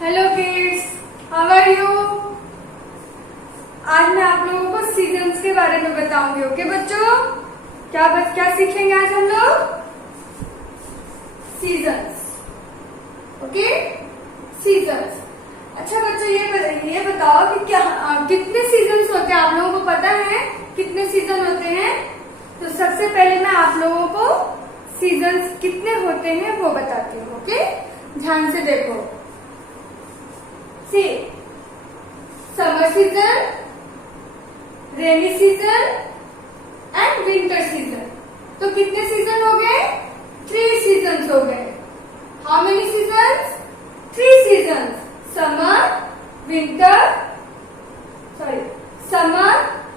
Hello kids, how are you. आज मैं आप लोगों को सीजन्स के बारे में बताऊंगी। ओके बच्चों, क्या सीखेंगे आज हम लोग? सीजन्स। Okay, seasons. अच्छा बच्चों, ये बताओ कि कितने सीजन्स होते हैं? आप लोगों को पता है कितने सीजन होते हैं? तो सबसे पहले मैं आप लोगों को सीजन्स कितने होते हैं वो बताती हूँ। ओके, ध्यान से देखो। See, summer season, rainy season and winter season. तो कितने सीजन हो गए? 3 सीजन हो गए। How many seasons? 3 season. Summer,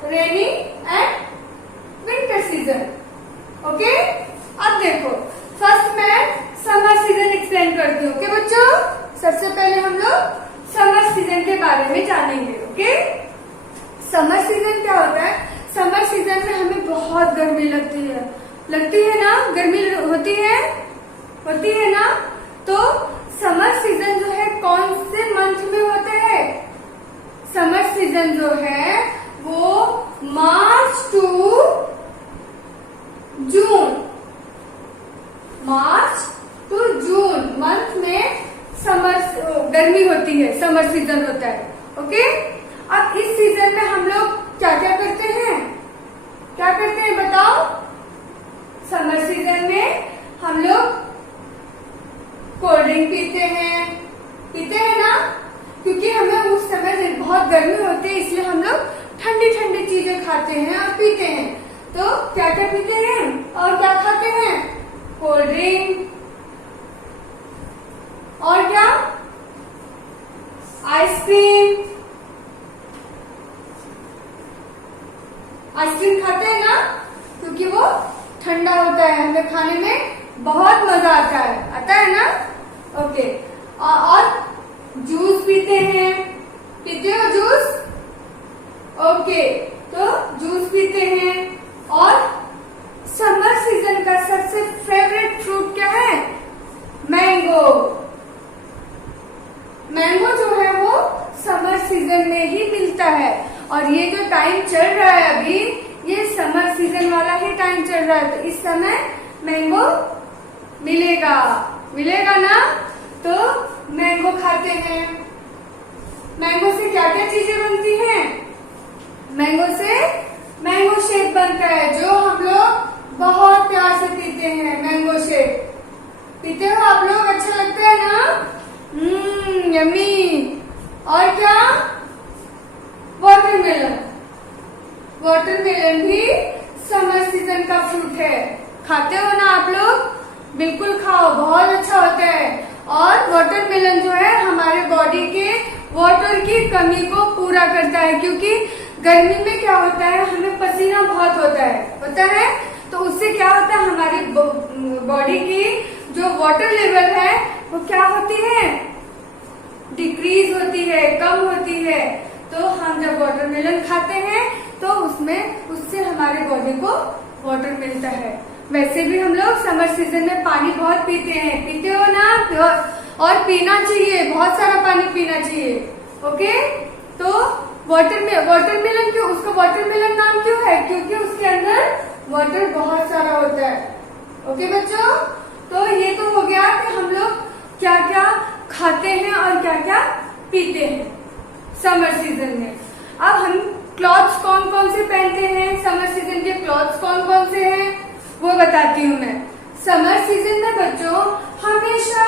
rainy and winter season. Okay, अब देखो, फर्स्ट मैं समर सीजन एक्सप्लेन करती हूँ। ओके बच्चों, सबसे पहले हम लोग समर सीजन के बारे में जानेंगे। ओके, समर सीजन क्या होता है? समर सीजन में हमें बहुत गर्मी लगती है ना? गर्मी होती है ना? तो समर सीजन जो है कौन से मंथ में होता है? समर सीजन जो है वो मार्च टू जून मंथ में गर्मी होती है, समर सीजन होता है। ओके, अब इस सीजन में हम लोग क्या क्या करते हैं बताओ? समर सीजन में हम लोग कोल्ड ड्रिंक पीते हैं ना? क्योंकि हमें उस समय बहुत गर्मी होती है, इसलिए हम लोग ठंडी ठंडी चीजें खाते हैं और पीते हैं। तो क्या क्या पीते हैं और क्या खाते हैं? कोल्ड ड्रिंक और क्या? आइसक्रीम खाते हैं ना? क्योंकि वो ठंडा होता है, हमें खाने में बहुत मजा आता है ना? ओके, और जूस पीते हो जूस? ओके, तो जूस पीते हैं। और समर सीजन का सबसे फेवरेट फ्रूट क्या है? मैंगो जो है वो समर सीजन में ही मिलता है। और ये जो टाइम चल रहा है अभी, ये समर सीजन वाला ही टाइम चल रहा है। तो इस समय मैंगो मिलेगा ना? तो मैंगो खाते हैं। मैंगो से क्या क्या चीजें बनती हैं? मैंगो से मैंगो शेक बनता है, जो हम लोग बहुत प्यार से पीते हैं। मैंगो शेक पीते हो आप लोग? अच्छा लगता है ना? यम्मी। और क्या? वाटरमेलन भी समर सीजन का फ्रूट है। खाते हो ना आप लोग? बिल्कुल खाओ, बहुत अच्छा होता है। और वाटरमेलन जो है हमारे बॉडी के वाटर की कमी को पूरा करता है, क्योंकि गर्मी में क्या होता है, हमें पसीना बहुत होता है। तो उससे क्या होता है, हमारी बॉडी की जो वाटर लेवल है वो क्या होती है? डिक्रीज होती है, कम होती है। तो हम जब वाटरमेलन खाते हैं तो उससे हमारे बॉडी को वाटर मिलता है। वैसे भी हम लोग समर सीजन में पानी बहुत पीते हो ना? और पीना चाहिए, बहुत सारा पानी पीना चाहिए। ओके, तो वाटरमेलन क्यों, उसका वाटरमेलन नाम क्यों है? क्योंकि उसके अंदर वाटर बहुत सारा होता है। ओके बच्चों, तो ये तो हो गया कि हम लोग क्या क्या खाते हैं और क्या क्या पीते हैं समर सीजन में। अब हम क्लॉथ्स कौन कौन से पहनते हैं? समर सीजन के क्लॉथ्स कौन कौन से हैं वो बताती हूँ मैं। समर सीजन में बच्चों हमेशा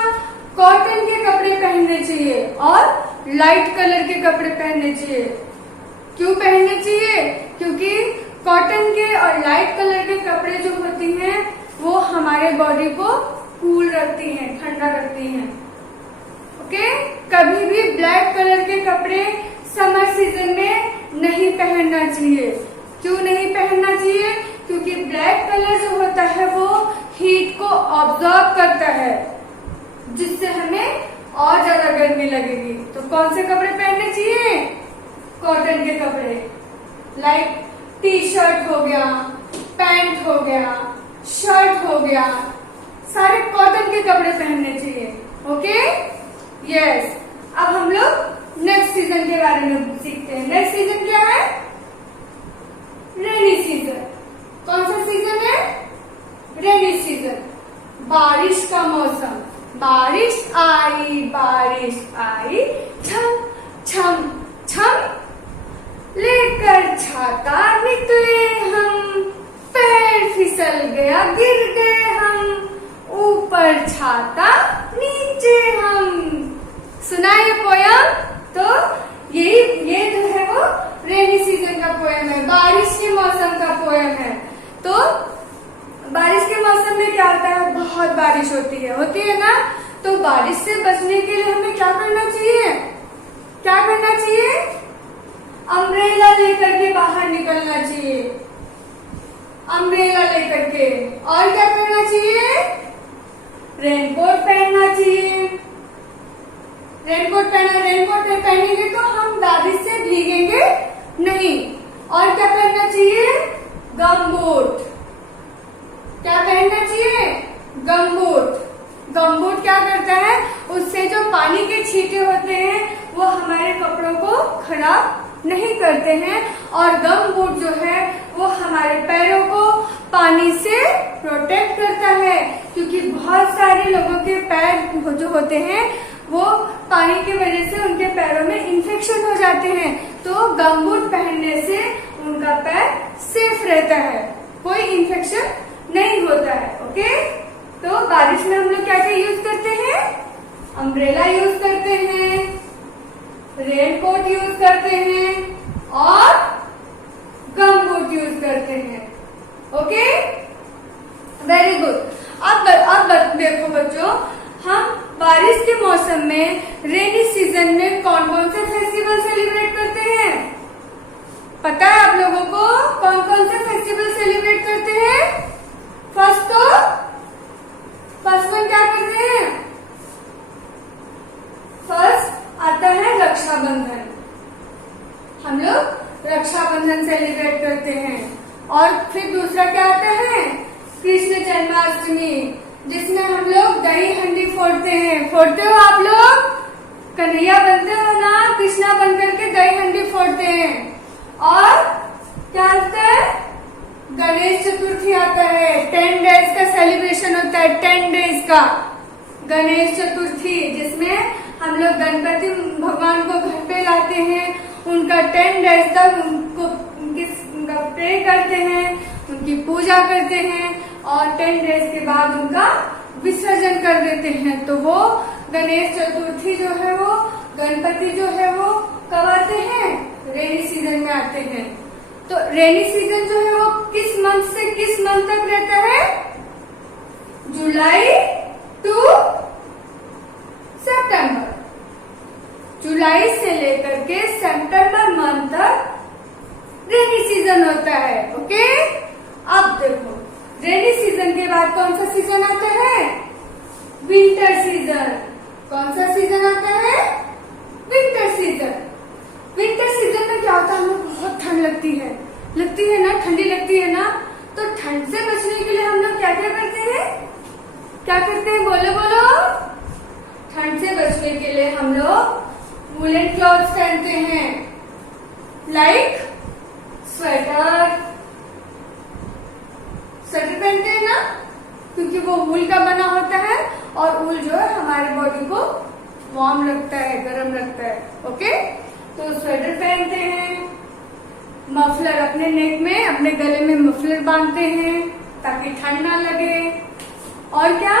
कॉटन के कपड़े पहनने चाहिए और लाइट कलर के कपड़े पहनने चाहिए। क्यों पहनने चाहिए? क्योंकि कॉटन के और लाइट कलर के कपड़े जो होती हैं वो हमारे बॉडी को कूल रखती हैं, ठंडा रखती हैं। ओके, कभी भी ब्लैक कलर के कपड़े समर सीजन में नहीं पहनना चाहिए। क्यों नहीं पहनना चाहिए? क्योंकि ब्लैक कलर जो होता है वो हीट को ऑब्जॉर्ब करता है, जिससे हमें और ज्यादा गर्मी लगेगी। तो कौन से कपड़े पहनने चाहिए? कॉटन के कपड़े, लाइक टी शर्ट हो गया, पैंट हो गया, शर्ट हो गया, सारे कॉटन के कपड़े पहनने चाहिए। Okay, yes. अब हम लोग नेक्स्ट सीजन के बारे में सीखते हैं। नेक्स्ट सीजन क्या है? Rainy season. कौन सा सीजन है? Rainy season. बारिश का मौसम। बारिश आई छम छम छम, लेकर छाता निकले हम, पैर फिसल गया गिर गए हम, ऊपर छाता नीचे हम। सुना ये पोयम? तो ये जो है वो रेनी सीजन का पोयम है, बारिश के मौसम का पोयम है। तो बारिश के मौसम में क्या होता है? बहुत बारिश होती है ना। तो बारिश से बचने के लिए हमें क्या करना चाहिए? क्या करना चाहिए? अम्ब्रेला लेकर के बाहर निकलना चाहिए, अम्ब्रेला लेकर के। और क्या करना चाहिए? रेनकोट पहनना चाहिए। रेनकोट पहनेंगे तो हम बारिश से भीगेंगे नहीं। और क्या पहनना चाहिए? गमबूट। क्या पहनना चाहिए? गमबूट। गमबूट क्या करता है? उससे जो पानी के छींटे होते हैं वो हमारे कपड़ों को खराब नहीं करते हैं, और गमबूट जो है वो हमारे पैरों को पानी से प्रोटेक्ट करता है, क्योंकि बहुत सारे लोगों के पैर जो होते हैं वो पानी की वजह से उनके पैरों में इन्फेक्शन हो जाते हैं। तो गमबूट पहनने से उनका पैर सेफ रहता है, कोई इन्फेक्शन नहीं होता है। ओके, तो बारिश में हम लोग क्या क्या यूज करते हैं? अम्ब्रेला यूज करते हैं, रेनकोट यूज करते हैं और गमबूट यूज करते हैं। Okay, very good. अब देखो बच्चों, हम बारिश के मौसम में रेनी सीजन में कौन कौन से फेस्टिवल सेलिब्रेट करते हैं? पता है आप लोगों को कौन कौन से फेस्टिवल सेलिब्रेट करते हैं? फर्स्ट वन क्या करते हैं? फर्स्ट आता है रक्षाबंधन। हम लोग रक्षाबंधन सेलिब्रेट करते हैं। और फिर दूसरा क्या आता है? कृष्ण जन्माष्टमी, जिसमें हम लोग दही हंडी फोड़ते हैं। फोड़ते हो आप लोग? कन्हैया बनते हो ना, कृष्णा बन करके दही हंडी फोड़ते हैं। और क्या आता है? गणेश चतुर्थी आता है। 10 डेज का सेलिब्रेशन होता है, 10 डेज का गणेश चतुर्थी, जिसमें हम लोग गणपति भगवान को घर पे लाते हैं, उनका 10 डेज तक उनको प्रे करते हैं, उनकी पूजा करते हैं और 10 डेज के बाद उनका विसर्जन कर देते हैं। तो वो गणेश चतुर्थी जो है वो, गणपति जो है वो कब आते हैं? रेनी सीजन में आते हैं। तो रेनी सीजन जो है वो किस मंथ से किस मंथ तक रहता है? जुलाई टू सितंबर। जुलाई से लेकर के सितंबर मंथ तक रेनी सीजन होता है। ओके, अब देखो रेनी सीजन के बाद कौन सा सीजन आता है? Winter season. कौन सा सीजन आता है? Winter season. विंटर सीजन में क्या होता है? हमें बहुत ठंड लगती है ना, ठंडी लगती है ना। तो ठंड से बचने के लिए हम लोग क्या क्या करते हैं? क्या करते हैं? बोलो। ठंड से बचने के लिए हम लोग वूलन क्लॉथ्स पहनते हैं, लाइक स्वेटर पहनते हैं ना, क्योंकि वो वूल का बना होता है और वूल जो है हमारे बॉडी को वार्म रखता है, गर्म रखता है। ओके, तो स्वेटर पहनते हैं, मफलर अपने नेक में, अपने गले में मफलर बांधते हैं ताकि ठंड ना लगे। और क्या?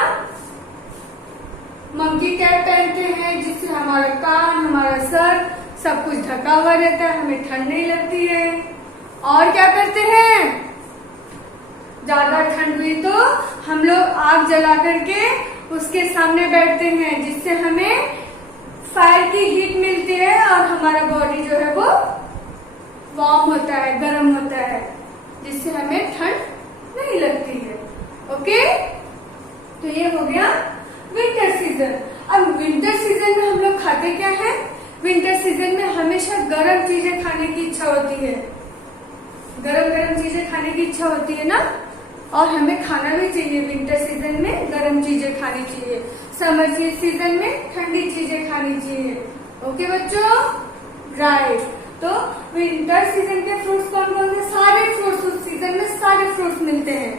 मंकी कैप पहनते हैं, जिससे हमारा कान, हमारा सर सब कुछ ढका हुआ रहता है, हमें ठंड नहीं लगती है। और क्या करते हैं? ज्यादा ठंड हुई तो हम लोग आग जला करके उसके सामने बैठते हैं, जिससे हमें फायर की हीट मिलती है और हमारा बॉडी जो है वो वार्म होता है, गर्म होता है, जिससे हमें ठंड नहीं लगती है। ओके, तो ये हो गया विंटर सीजन। अब विंटर सीजन में हम लोग खाते क्या है? विंटर सीजन में हमेशा गर्म चीजें खाने की इच्छा होती है, गरम चीजें खाने की इच्छा होती है ना, और हमें खाना भी चाहिए। विंटर सीजन में गर्म चीजें खानी चाहिए, समर सीजन में ठंडी चीजें खानी चाहिए। ओके बच्चों, राइट। तो विंटर सीजन के फ्रूट्स कौन कौन से? सारे फ्रूट्स, उस सीजन में सारे फ्रूट्स मिलते हैं,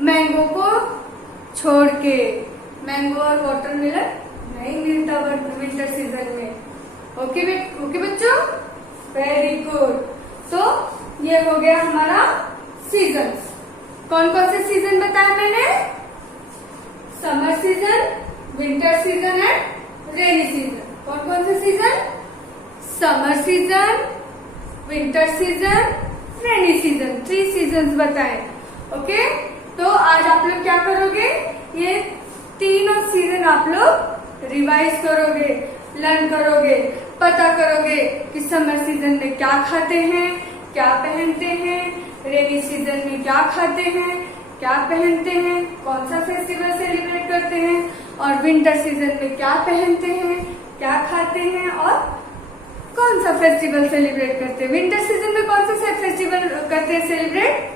मैंगो को छोड़ के। मैंगो और वाटरमेलन नहीं मिलता विंटर सीजन में। ओके बच्चों, वेरी गुड। तो ये हो गया हमारा सीजन। कौन कौन से सीजन बताया मैंने? Summer season, winter season and rainy season. कौन कौन से season? Summer season, winter season, rainy season, 3 season बताए। ओके, तो आज आप लोग क्या करोगे? ये तीनों सीजन आप लोग रिवाइज करोगे, लर्न करोगे, पता करोगे कि समर सीजन में क्या खाते हैं, क्या पहनते हैं, रेनी सीजन में क्या खाते हैं, क्या पहनते हैं, कौन सा फेस्टिवल सेलिब्रेट करते हैं, और विंटर सीजन में क्या पहनते हैं, क्या खाते हैं, और कौन सा फेस्टिवल सेलिब्रेट करते हैं। विंटर सीजन में कौन सा फेस्टिवल करते हैं सेलिब्रेट?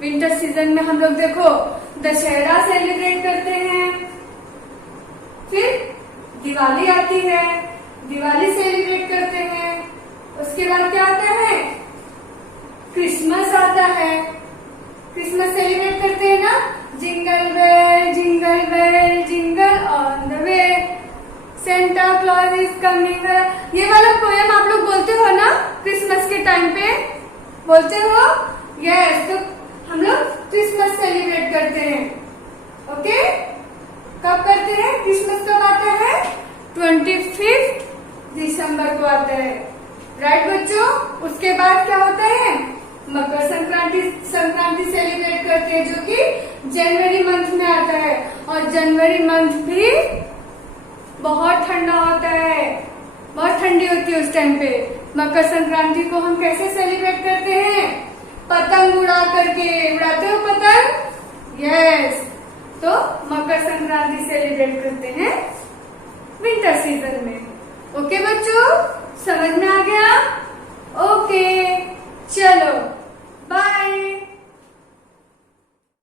विंटर सीजन में हम लोग देखो दशहरा सेलिब्रेट करते हैं, फिर दिवाली आती है, दिवाली सेलिब्रेट करते हैं, उसके बाद क्या आता है? क्रिसमस आता है, क्रिसमस सेलिब्रेट करते हैं ना, jingle bell jingle on the way, Santa Claus is coming. ये वाला पोएम आप लोग बोलते हो ना क्रिसमस के टाइम पे? बोलते हो? यस। तो हम लोग क्रिसमस सेलिब्रेट करते हैं। ओके, कब करते हैं? क्रिसमस कब आता है? 25 दिसंबर को आता है, राइट बच्चों। उसके बाद क्या होता है? मकर संक्रांति सेलिब्रेट करते हैं, जो कि जनवरी मंथ में आता है, और जनवरी मंथ भी बहुत ठंडा होता है, बहुत ठंडी होती है उस टाइम पे। मकर संक्रांति को हम कैसे सेलिब्रेट करते हैं? पतंग उड़ा करके। उड़ाते हो पतंग? यस। तो मकर संक्रांति सेलिब्रेट करते हैं विंटर सीजन में। ओके बच्चों।